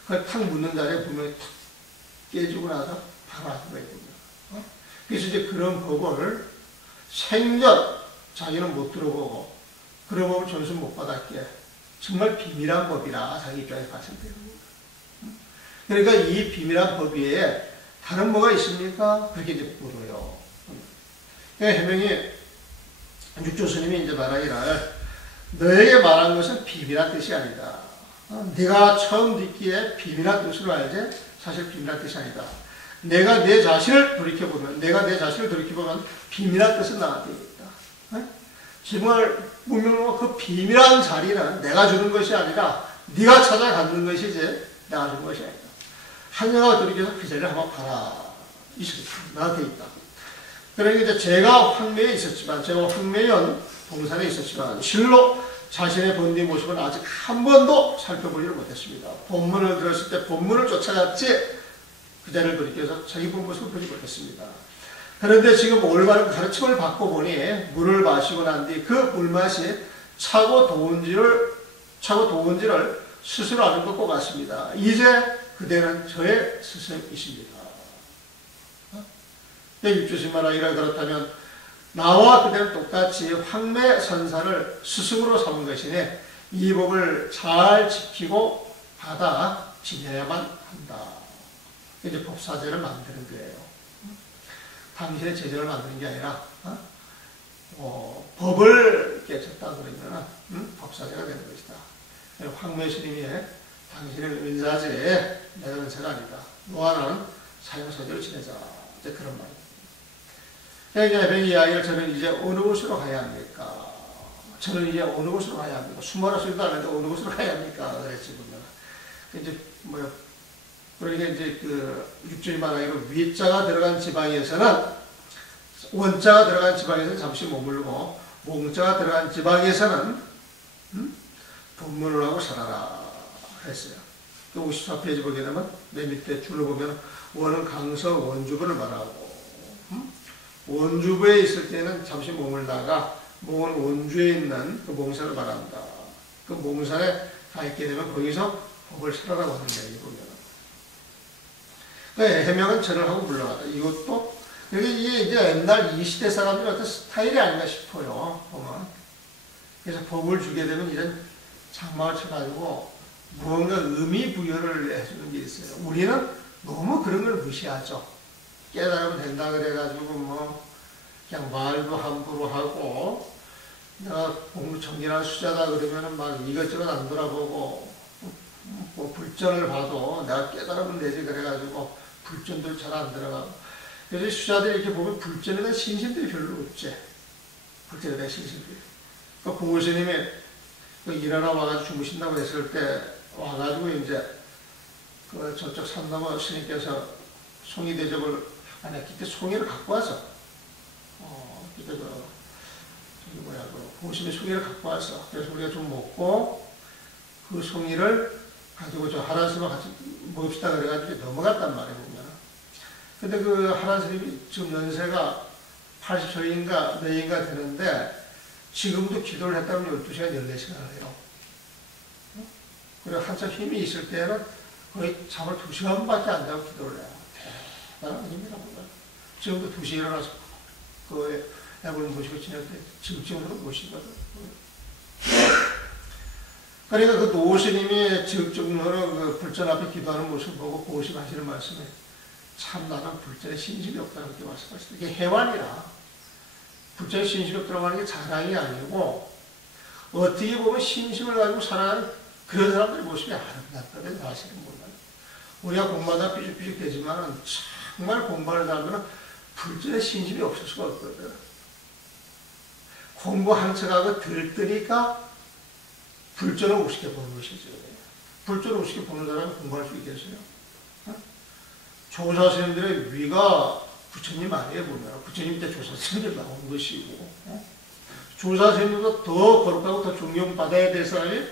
그걸 탁 묻는 자리에 보면 탁 깨지고 나서 바로 하는 거예요. 그래서 이제 그런 법을 생전 자기는 못 들어보고 그런 법을 전수 못 받았기에 정말 비밀한 법이라 자기 입장에서 봤을 때는. 그러니까 이 비밀한 법 위에 다른 뭐가 있습니까? 그렇게 이제 물어요. 해명이 육조스님이 이제 말하기를 너에게 말한 것은 비밀한 뜻이 아니다. 네가 처음 듣기에 비밀한 뜻으로 알지 사실 비밀한 뜻이 아니다. 내가 내 자신을 돌이켜보면 비밀한 뜻은 나한테 있다. 정말 분명히 그 비밀한 자리는 내가 주는 것이 아니라 네가 찾아 갖는 것이지 내가 주는 것이 아니다. 한여가 돌이켜서 그 자리를 한번 봐라. 나한테 있다. 그러니까 이제 제가 황매에 있었지만, 제가 황매연 동산에 있었지만, 실로 자신의 본디 모습은 아직 한 번도 살펴보지를 못했습니다. 본문을 들었을 때 본문을 쫓아갔지, 그 자리를 돌이켜서 자기 본 모습을 보지 못했습니다. 그런데 지금 올바른 가르침을 받고 보니, 물을 마시고 난 뒤 그 물맛이 차고 더운지를 스스로 아는 것과 같습니다. 이제 그대는 저의 스승이십니다. 육조스님 말하기를 그렇다면 나와 그대는 똑같이 황매선사를 스승으로 삼은 것이니 이 법을 잘 지키고 받아 지내야만 한다. 이제 법사제를 만드는 거예요. 당신의 제자를 만드는 게 아니라 법을 깨쳤다 그러면 법사제가 되는 것이다. 황묘 스님이 당신의 은사제, 내가 은사가 아니다. 노아는 사형사제를 지내자. 이제 그런 말입니다. 이제 이야기를 저는 이제 어느 곳으로 가야 합니까? 저는 이제 어느 곳으로 가야 합니까? 수모라 소리도 안 하는데 어느 곳으로 가야 합니까? 그랬지, 보면. 이제, 그러니까 이제 그 육조의 말하기로 위자가 들어간 지방에서는, 원자가 들어간 지방에서는 잠시 머물고, 몽자가 들어간 지방에서는, 분문을 하고 살아라. 했어요. 54페이지 보게 되면, 맨 밑에 줄을 보면, 원은 강서 원주부를 말하고, 원주부에 있을 때는 잠시 머물다가, 몽은 원주에 있는 그 몽산을 말한다. 그 몽산에 가 있게 되면 거기서 법을 살아라고 하는데, 이 보면. 그 해명은 절을 하고 물러가다. 이것도, 이게 이제 옛날 이 시대 사람들의 어떤 스타일이 아닌가 싶어요. 보면. 그래서 법을 주게 되면 이런 장막을 쳐가지고 무언가 의미 부여를 해주는 게 있어요. 우리는 너무 그런 걸 무시하죠. 깨달으면 된다 그래가지고 그냥 말도 함부로 하고, 내가 공부 청진한 수자다 그러면은 막 이것저것 안 돌아보고, 불전을 봐도 내가 깨달으면 되지 그래가지고 불전들 잘 안 들어가고. 그래서 수자들이 이렇게 보면 불전에 대한 신심들이 별로 없지. 불전에 대한 신심들이. 그 보호스님이 일하러 와가지고 주무신다고 했을 때 와가지고 이제 그 저쪽 산 넘어 스님께서 송이 대접을, 아니 그때 송이를 갖고 와서 그때 보호스님이 송이를 갖고 와서, 그래서 우리가 좀 먹고 그 송이를 가지고 저 하란 스님과 같이 먹읍시다 그래가지고 넘어갔단 말이에요, 보면. 근데 그 하란 스님이 지금 연세가 80초인가 몇인가 되는데, 지금도 기도를 했다면 12시간, 14시간을 해요. 그리고 한참 힘이 있을 때는 거의 잠을 2시간밖에 안 자고 기도를 해요. 대단한 힘이라 보다. 지금도 2시에 일어나서 그 약을 모시고 지낼 때 지극정으로 모시거든. 그러니까 그 노스님이 지극정으로 그 불전 앞에 기도하는 모습을 보고 보시 하시는 말씀에, 참 나는 불전에 신심이 없다는 게 말씀하시다. 이게 해완이라. 불전에 신심이 없다고 하는 게 자랑이 아니고, 어떻게 보면 신심을 가지고 살아가는 그런 사람들의 모습이 아름답거든, 사실은 보면. 우리가 공부하다 삐죽삐죽 되지만, 정말 공부하는 사람들은 불전에 신심이 없을 수가 없거든. 공부한 척하고 들뜨니까 불전을 우습게 보는 것이죠. 불전을 우습게 보는 사람이 공부할 수 있겠어요? 조사스님들의 위가 부처님 아니에요, 보면. 부처님 때 조사스님들 나온 것이고, 조사스님보다 더 거룩하고 더 존경받아야 될 사람이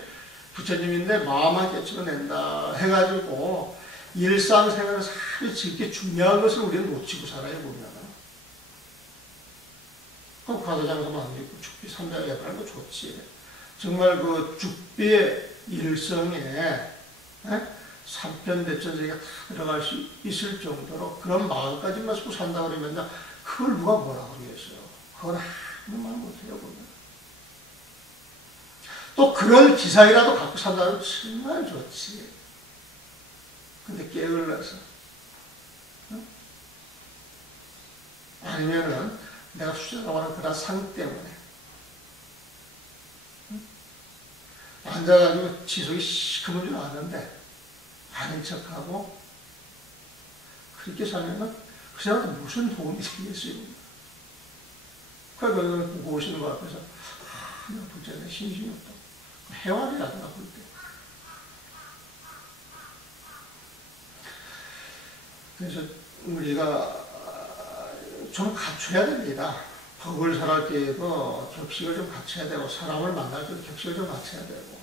부처님인데 마음만 깨치고 낸다 해가지고 일상생활에서 아주 지극히 중요한 것을 우리는 놓치고 살아요, 보면. 그럼 과도장서만 안 있고 죽비 삼자에 하는 거 좋지. 정말 그 죽비의 일성에 삼편대천세계가 다 들어갈 수 있을 정도로 그런 마음까지만 쓰고 산다 그러면 그걸 누가 뭐라고 그러겠어요. 그건 아무 말 못해요, 보면. 또 그런 기사이라도 갖고 산다면 정말 좋지. 근데 게을러서. 아니면은 내가 수저라고 하는 그런 상 때문에 앉아가지고 지속이 시커먼 줄 아는데 아는 척하고 그렇게 살면 그 사람한테 무슨 도움이 되겠어요. 그러니까 보고 오시는 거 앞에서 내가 불전에 신심이 없다. 해완이라든가 볼 때. 그래서 우리가 좀 갖춰야 됩니다. 법을 살할 때에도 격식을 좀 갖춰야 되고, 사람을 만날 때도 격식을 좀 갖춰야 되고,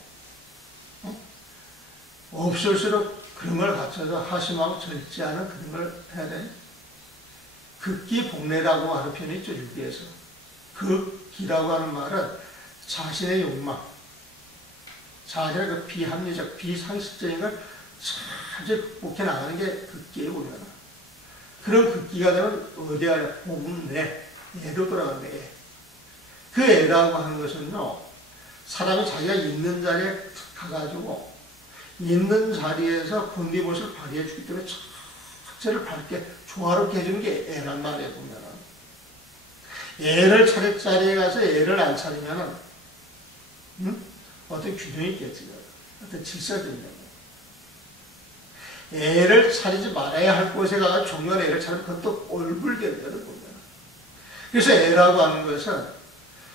없을수록 그런 걸 갖춰서 하심하고 절제하는 그런 걸 해야 돼. 극기 복례라고 하는 표현이 있죠, 유기에서. 극기라고 하는 말은 자신의 욕망, 자신의 그 비합리적, 비상식적인 걸 잘 극복해 나가는 게 극기에 보면. 그런 극기가 되면 어디 가냐? 복례, 애로 돌아간대. 그 애라고 하는 것은요, 사람이 자기가 있는 자리에 가가지고 있는 자리에서 군기모습을 발휘해 주기 때문에 자체를 밝게 조화롭게 해주는 게 애란 말이에요, 보면은. 애를 차릴 자리에 가서 애를 안 차리면은, 어떤 균형이 있겠지. 어떤 질서가 있는 애를 차리지 말아야 할 곳에 가서 종료한 애를 차리면 그건 또 꼴불견이거든. 그래서 애라고 하는 것은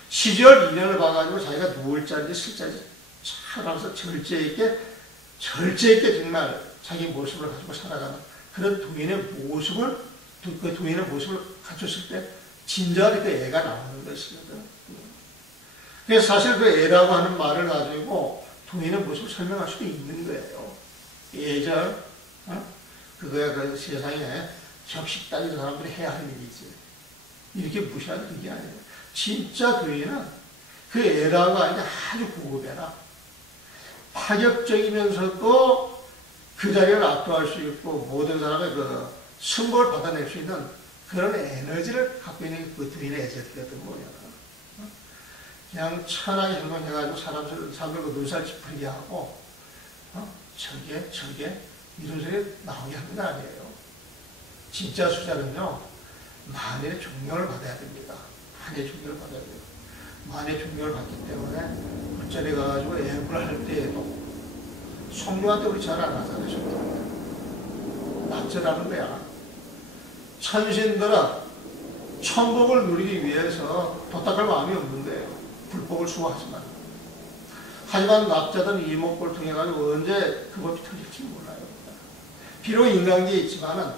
시절 인연을 봐가지고 자기가 누울 자리인지 쓸 자리인지 살아서 절제 있게 정말 자기 모습을 가지고 살아가는 그런 도인의 모습을, 그 도인의 모습을 갖췄을 때 진정하게 그 애가 나오는 것이거든. 그래서 사실 그 애라고 하는 말을 가지고 도인의 모습을 설명할 수도 있는 거예요. 예절, 그거야 그 세상에 적식 따지는 사람들이 해야 하는 일이지. 이렇게 무시하는 게 아니에요. 진짜 도인은 그 애라고 하는 게 아주 고급해라. 파격적이면서도 그 자리를 압도할 수 있고 모든 사람의 그 승복을 받아낼 수 있는 그런 에너지를 갖고 있는 그 도인의 애절이거든 뭐냐. 그냥 천하게 행동해가지고 사람들 그 눈살 찌푸리게 하고 저게 이런 소리 나오게 하는 거 아니에요. 진짜 수자는요 만의 존경을 받아야 됩니다. 만의 존경을 받아야 돼요. 만의 존경을 받기 때문에 겉절에 가가지고 애무를 할 때에도 성령한테 우리 잘 안 하잖아요. 납절하는 거야. 천신들은 천복을 누리기 위해서 도탁할 마음이 없는 거예요. 불법을 수호하지만. 하지만 납자든 이목구를 통해 가지고 언제 그 법이 터질지 몰라요. 비록 인간계에 있지만은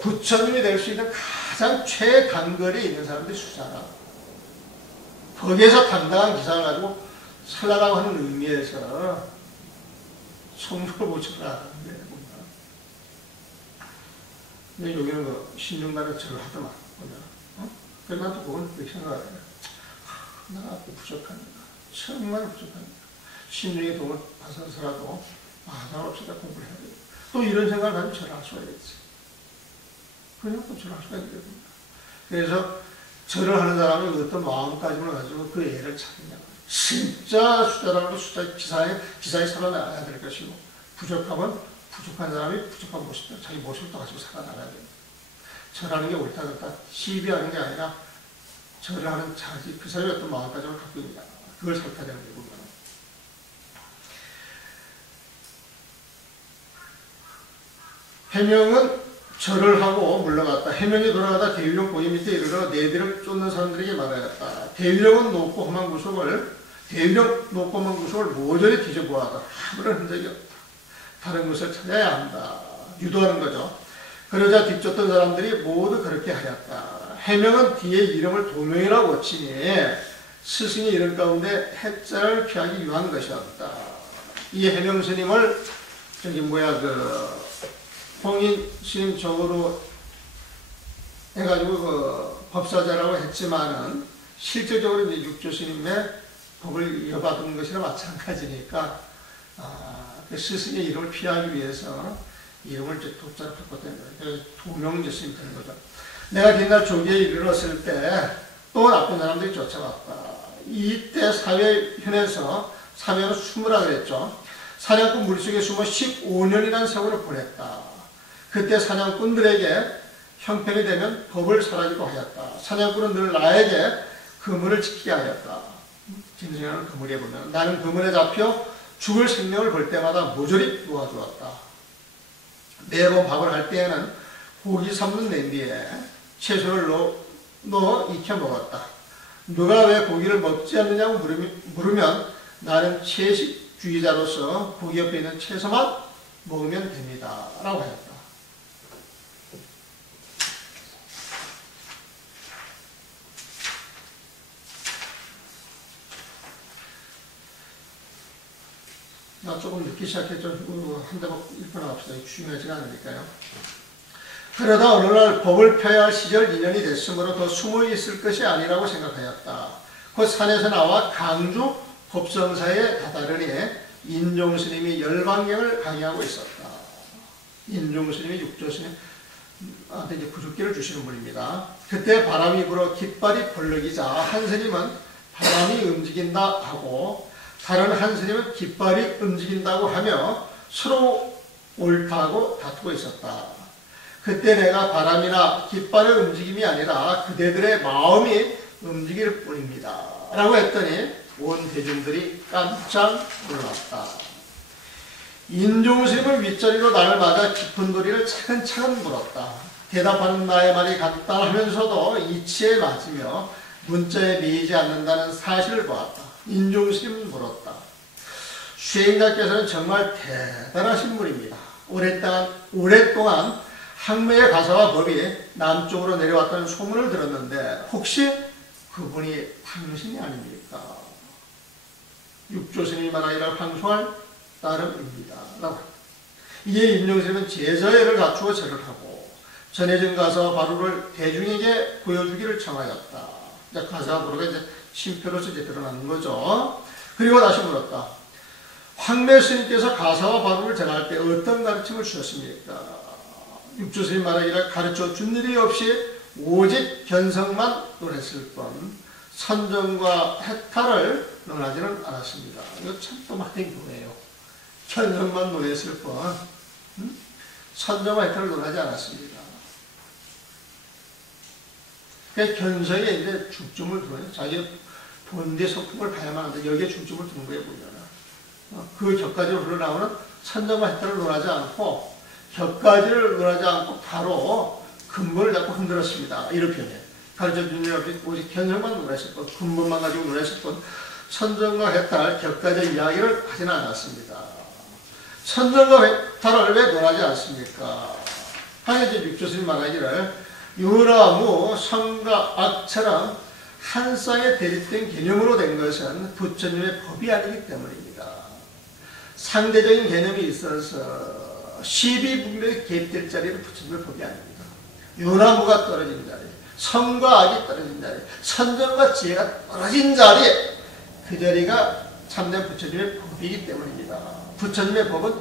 부처님이 될 수 있는 가장 최단거리에 있는 사람들이 수사라. 거기에서 당당한 기사를 가지고 살라라고 하는 의미에서 성도를 모셔라. 근데 여기는 그 신중단에 절을 하더만. 그래서 나도 그건 그렇게 생각을 해요. 나 부족합니다. 정말 부족합니다. 신중의 도움을 받아서라도 상관없이다 공부를 해야 돼요. 또 이런 생각을 가지고 절을 할 수가 있지. 그냥 또 절을 할 수가 있거든요. 그래서 절을 하는 사람이 어떤 마음가짐을 가지고 그 애를 찾느냐. 진짜 수자라고 기사에 살아나야 될 것이고, 부족하면 부족한 사람이 부족한 모습, 자기 모습을 또 가지고 살아나가야 돼요. 절하는 게 옳다 그렇다 시비하는 게 아니라 절을 하는 자기 그 사람이 어떤 마음가짐을 갖고 있냐, 그걸 살펴야 되는 거예요. 해명은 절을 하고 물러갔다. 해명이 돌아가다 대유령 고기 밑에 이르러 내비를 쫓는 사람들에게 말하였다. 대유령은 높고 험한 구석을 모조리 뒤져보아다. 아무런 흔적이 없다. 다른 곳을 찾아야 한다. 유도하는 거죠. 그러자 뒤쫓던 사람들이 모두 그렇게 하였다. 해명은 뒤에 이름을 도명이라고 치니 스승의 이름 가운데 해자를 피하기 위한 것이었다. 이 해명 스님을 홍인 스님 쪽으로 해가지고 법사자라고 했지만은 실제적으로 이제 육조 스님의 법을 이어받은 것이나 마찬가지니까 그 스승의 이름을 피하기 위해서 이름을 이제 독자로 바꿨다는 거예요. 그래서 도명제 스님이 되는 거죠. 내가 옛날 조기에 이르렀을 때 또 나쁜 사람들이 쫓아왔다. 이때 사회현에서 사회는 숨으라 그랬죠. 사냥꾼 물속에 숨어 15년이라는 세월을 보냈다. 그때 사냥꾼들에게 형편이 되면 법을 사라지고 하였다. 사냥꾼은 늘 나에게 그물을 지키게 하였다. 진승이라는 그물에 보면 나는 그물에 잡혀 죽을 생명을 볼 때마다 모조리 도와주었다. 매번 밥을 할 때에는 고기 삶는 냄비에 채소를 넣어 익혀 먹었다. 누가 왜 고기를 먹지 않느냐고 물으면 나는 채식주의자로서 고기 옆에 있는 채소만 먹으면 됩니다. 라고 하였다. 나 조금 늦게 시작했죠. 한 대목 읽고 나갑시다. 중요하지가 않으니까요. 그러다 어느 날 법을 펴야 할 시절 인연이 됐으므로 더 숨어 있을 것이 아니라고 생각하였다. 곧 산에서 나와 강주 법성사에 다다르니 인종스님이 열방경을 강의하고 있었다. 인종스님이 육조스님한테 이제 구죽기를 주시는 분입니다. 그때 바람이 불어 깃발이 벌럭이자 한 스님은 바람이 움직인다 하고 다른 한 스님은 깃발이 움직인다고 하며 서로 옳다고 다투고 있었다. 그때 내가 바람이나 깃발의 움직임이 아니라 그대들의 마음이 움직일 뿐입니다. 라고 했더니 온 대중들이 깜짝 놀랐다. 인종스님을 윗자리로 나를 맞아 깊은 도리를 차근차근 물었다. 대답하는 나의 말이 간단하면서도 이치에 맞으며 문자에 매이지 않는다는 사실을 보았다. 인종스님은 물었다. 수행자께서는 정말 대단하신 분입니다. 오랫동안 항매의 가사와 법이 남쪽으로 내려왔다는 소문을 들었는데 혹시 그분이 당신이 아닙니까? 육조스님이 말하기를 방송할 따름입니다. 라고. 이에 인종스님은 제자애를 갖추어 절을 하고 전해진 가사와 바루를 대중에게 보여주기를 청하였다. 이제 가사와 바루가 이제 심표로서 이제 드러나는 거죠. 그리고 다시 물었다. 황매 스님께서 가사와 바루를 전할 때 어떤 가르침을 주셨습니까? 육조스님 말하기를 가르쳐 준 일이 없이 오직 견성만 논했을 뿐 선정과 해탈을 논하지는 않았습니다. 이거 참 또 맞는 교회예요. 견성만 논했을 뿐 선정과 해탈을 논하지 않았습니다. 그러니까 견성에 이제 중점을 두어요. 자기 본디 소품을 봐야만 하는데 여기에 중점을 두는 거예요. 보면 그 격가지로 흘러나오는 선정과 해탈을 논하지 않고 격가지를 논하지 않고 바로 근본을 잡고 흔들었습니다. 이런 표현이에요. 가르쳐준 일 없이 오직 견성만 논했을 뿐 근본만 가지고 논했을 뿐 선정과 해탈, 격가지 이야기를 하지는 않았습니다. 선정과 해탈을 왜 논하지 않습니까? 하여튼 육조스님 말하기를 유라무, 성과, 악처럼 한 쌍에 대립된 개념으로 된 것은 부처님의 법이 아니기 때문입니다. 상대적인 개념이 있어서 시비분별이 개입될 자리는 부처님의 법이 아닙니다. 유나무가 떨어진 자리, 성과 악이 떨어진 자리, 선정과 지혜가 떨어진 자리, 그 자리가 참된 부처님의 법이기 때문입니다. 부처님의 법은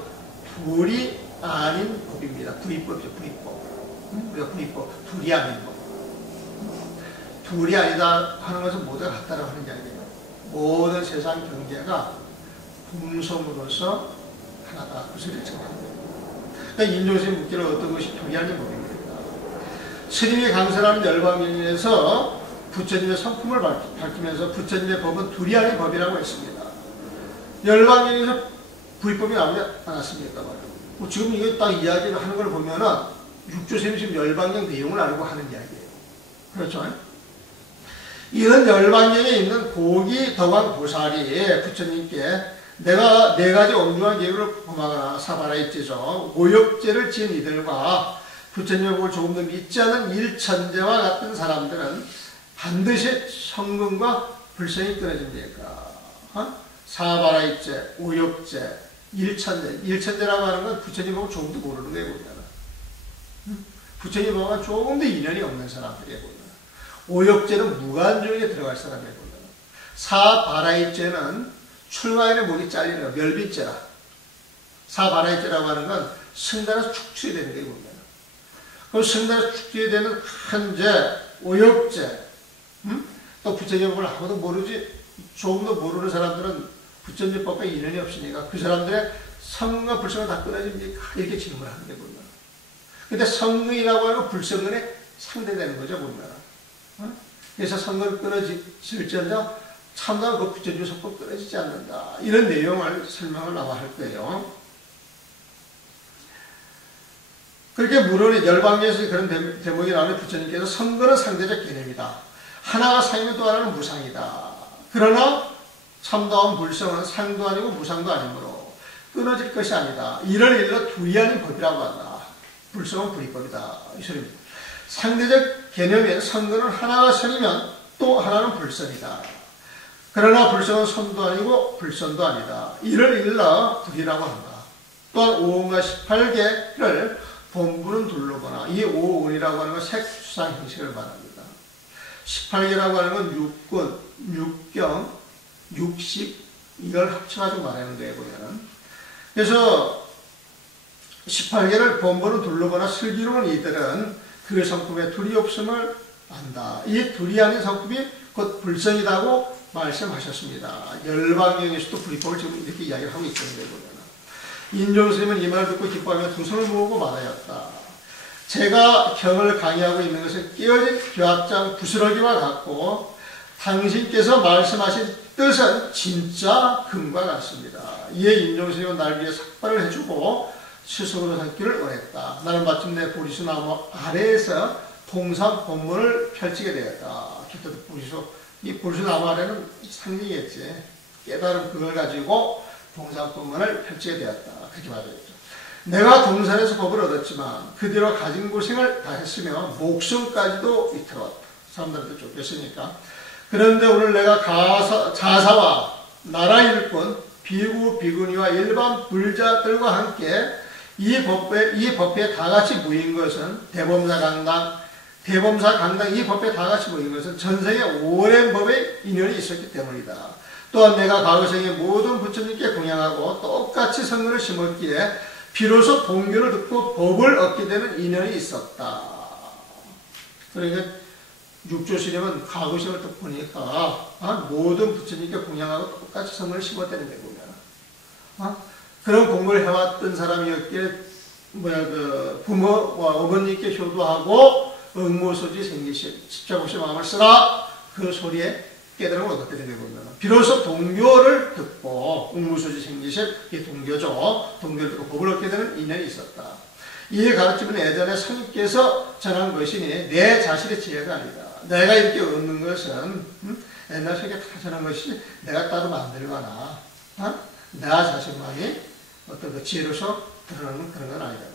둘이 아닌 법입니다. 부의법이죠. 부의법. 우리가 부의법, 둘이 아닌 법. 둘이 아니다 하는 것은 모두가 같다라고 하는 게 아니에요. 모든 세상 경제가 궁성으로서 하나다. 그 소리를 전합니다. 인종스님 묻기를 어떤 것이 둘이 아닌 법입니다. 스님이 강설하는 열방경에서 부처님의 성품을 밝히면서 부처님의 법은 둘이 아닌 법이라고 했습니다. 열방경에서 부의법이 나오지 않았습니까? 지금 이거 딱 이야기를 하는 걸 보면은 육조스님이 지금 열방경 내용을 알고 하는 이야기예요. 그렇죠? 이런 열방경에 있는 고기 덕왕 보살이 부처님께 내가 네 가지 엉뚱한 계율을 범하거나 사바라입제죠. 모욕죄를 지은 이들과 부처님의 법을 조금 더 믿지 않은 일천재와 같은 사람들은 반드시 성근과 불성이 끊어집니까? 사바라입제, 오욕죄, 일천재. 일천재라고 하는 건 부처님 법을 조금 더 모르는 거예요. 부처님 법과 조금 더 인연이 없는 사람들이에요. 오욕죄는 무간중에 들어갈 사람이에요. 사바라입제는 출가인의 목이 잘리는 거, 멸비죄라. 사바라입제라고 하는 건 승단에서 축출이 되는 거예요. 그럼 승단에서 축출이 되는 한죄, 오욕죄, 또 부처님 법을 아무도 모르지, 조금 더 모르는 사람들은 부처님 법과 인연이 없으니까 그 사람들의 성과 불성을 다 끊어집니까? 이렇게 질문하는 게 보면. 근데 성근이라고 하는 건 불성근에 상대되는 거죠, 보면. 그래서 성근 끊어질지언정 참다가 그 부처님 성법 끊어지지 않는다. 이런 내용을 설명을 나와 할 거예요. 그렇게 물론 열방에서 그런 대목이 나오는 부처님께서 성근은 상대적 개념이다. 하나가 상이면 또 하나는 무상이다. 그러나 참다운 불성은 상도 아니고 무상도 아니므로 끊어질 것이 아니다. 이를 일러 둘이 아닌 법이라고 한다. 불성은 불이법이다. 이 소리입니다. 상대적 개념인 성근은 하나가 성이면 또 하나는 불성이다. 그러나 불성은 선도 아니고 불선도 아니다. 이를 일러 둘이라고 한다. 또한 5원과 18개를 본부는 둘러거나 이 5원이라고 하는 건 색수상 형식을 말합니다. 18개라고 하는 건 육군, 육경, 육식 이걸 합쳐가지고 말하는 거예요. 보면은. 그래서 18개를 본부는 둘러거나 슬기로운 이들은 그 성품에 둘이 없음을 안다. 이 둘이 아닌 성품이 곧 불성이다고 말씀하셨습니다. 열방경에서도 불이법을 지금 이렇게 이야기를 하고 있다는 거예요. 인종스님은 이 말을 듣고 기뻐하며 두 손을 모으고 말하였다. 제가 경을 강의하고 있는 것은 끼어진 교합장 부스러기와 같고 당신께서 말씀하신 뜻은 진짜 금과 같습니다. 이에 임종스님은 날 위해 삭발을 해주고 스스로 삼기를 원했다. 나는 마침내 보리수 나무 아래에서 동산 본문을 펼치게 되었다. 이 보리수 나무 아래는 상징이겠지. 깨달음 그걸 가지고 동산 본문을 펼치게 되었다. 그렇게 말하겠죠. 내가 동산에서 법을 얻었지만 그 뒤로 가진 고생을 다 했으며 목숨까지도 위태로웠다. 사람들한테 쫓겼으니까. 그런데 오늘 내가 자사와 나라 일꾼, 비구, 비구니와 일반 불자들과 함께 이 법회에 다 같이 모인 것은 대범사 강당 이 법회에 다 같이 모인 것은 전생에 오랜 법에 인연이 있었기 때문이다. 또한 내가 과거생에 모든 부처님께 공양하고 똑같이 성문을 심었기에 비로소 동교를 듣고 법을 얻게 되는 인연이 있었다. 그러니까 육조스님은 과거생을 또 보니까 모든 부처님께 공양하고 똑같이 성문을 심었다는 게 보면 그런 공부를 해왔던 사람이었기에 부모와 어머니께 효도하고 응모소지 생기시 십자국시 마음을 쓰라 그 소리에 깨달음을 얻었다는 게 보면 비로소 동교를 듣고 응무소지 생기실 이 동교죠. 동교를 듣고 법을 얻게 되는 인연이 있었다. 이 가르침은 예전에 스님께서 전한 것이니 내 자신의 지혜가 아니다. 내가 이렇게 얻는 것은 옛날 세계 다 전한 것이 내가 따로 만들거나 나 자신만이 어떤 그 지혜로서 드러나는 그런 건 아니다.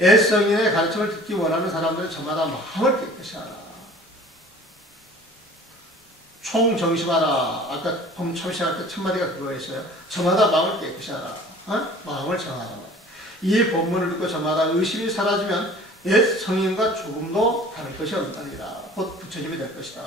애성인의 가르침을 듣기 원하는 사람들은 저마다 마음을 깨끗이 하라. 총정심하라. 아까 처음 시작할 때 첫 마디가 그거였어요. 저마다 마음을 깨끗이 하라. 마음을 정하라. 이 본문을 듣고 저마다 의심이 사라지면 옛 성인과 조금도 다를 것이 없다니라. 곧 부처님이 될 것이다.